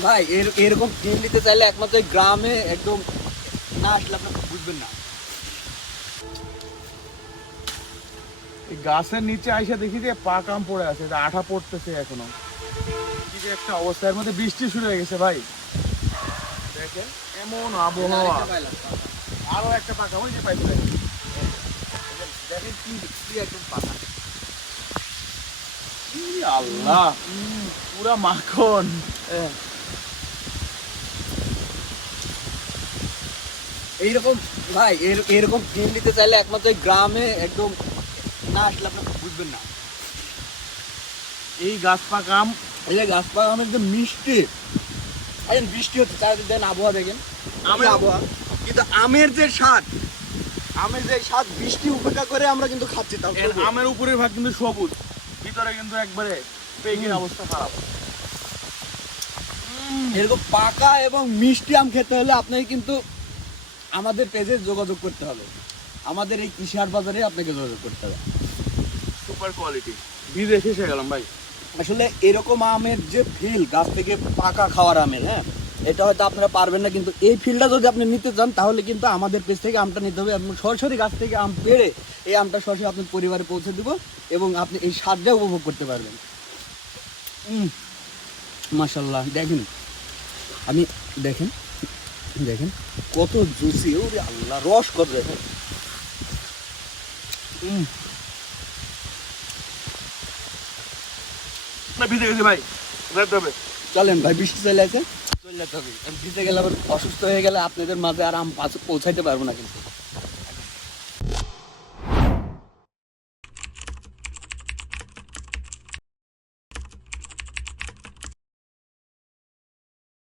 ভাই এরকম ফিল নিতে চাইলে একমাত্র গ্রামে একদম না আসলে আপনি বুঝবেন না। এই গাছের নিচে আইসা দেখি যে পাক আম পড়ে আছে এটা আঠা পড়তেছে এখনও। কি যে একটা অবস্থা এর মধ্যে বৃষ্টি শুরু হয়ে গেছে ভাই। দেখেন এমন আবহাওয়া। আরও একটা পাকা ওই যে পাইতে দেখেন। কি কি একদম পাতা আল্লাহ পুরা মাখন। এইরকম ভাই এরকম ফিল নিতে চাইলে একমাত্র গ্রামে একদম না আসলে আপনি বুঝবেন না। এই গাছ পাকা আম এই যে গাছপালা আমার একদম মিষ্টি এখন বৃষ্টি হচ্ছে চারিদিক দেন আবহাওয়া দেখেন আমের আবহাওয়া। কিন্তু আমের যে স্বাদ আমের যে স্বাদ বৃষ্টি উপেক্ষা করে আমরা কিন্তু খাচ্ছি তাও আমের উপরের ভাগ কিন্তু সবুজ ভিতরে কিন্তু একবারে পেকের অবস্থা খারাপ। এরকম পাকা এবং মিষ্টি আম খেতে হলে আপনাকে কিন্তু আমাদের পেজে যোগাযোগ করতে হবে। আমাদের এই কিষার বাজারে আপনাকে যোগাযোগ করতে হবে। সুপার কোয়ালিটি ভিজে শেষ হয়ে গেলাম ভাই। আসলে এরকম আমের যে ফিল গাছ থেকে পাকা খাওয়ার আমের হ্যাঁ এটা হয়তো আপনারা পারবেন না কিন্তু এই ফিলটা যদি আপনি নিতে চান তাহলে কিন্তু আমাদের পেজ থেকে আমটা নিতে হবে এবং সরাসরি গাছ থেকে আম পেড়ে এই আমটা সরাসরি আপনার পরিবারে পৌঁছে দেবো এবং আপনি এই স্বাদটা উপভোগ করতে পারবেন। মাসাল্লাহ দেখেন। আমি দেখেন। দেখেন। কত জুসি ওরে আল্লাহ রস কত দেখেন। ভিজে গেছে ভাই চলেন ভাই বৃষ্টি চলে আছে। চলে যেতে হবে। ভিজে গেলে আবার অসুস্থ হয়ে গেলে আপনাদের মাঝে আর আম পৌঁছাইতে পারব না কিন্তু।